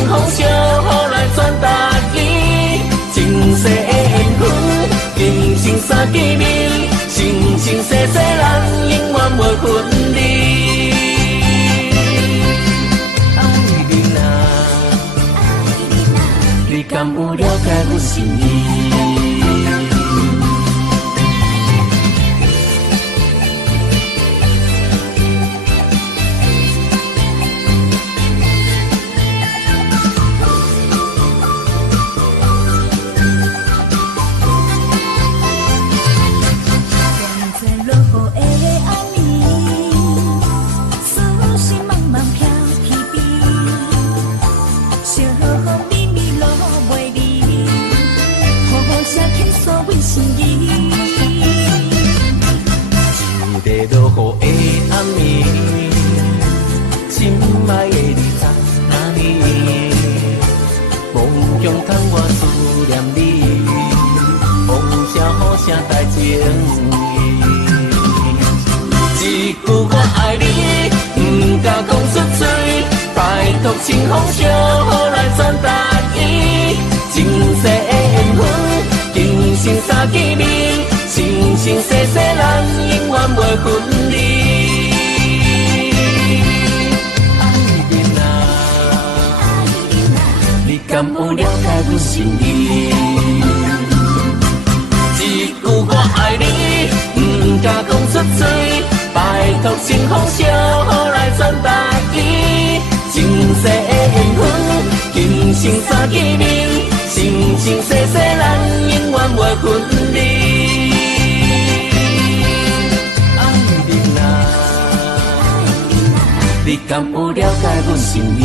情风烧好来传达伊，前世的缘分，今生三见面，生生世世咱永远袂分离。爱你啊，你敢有了解阮心意？一个落雨的暗暝，心爱的你在哪里？梦中窗我思念你，风声雨声带情意。一句我爱你，不敢讲出嘴，拜托清风烧好来传达伊。前世的缘分，今生三见面，生生世世咱永远袂分离。爱人啊，你敢有了解阮心意？一句我爱你，不敢讲出嘴，拜托清风烧好来传达伊。前世的缘分，今生三见面，生生世世咱永远袂分离。爱人啊，你敢有了解阮心意？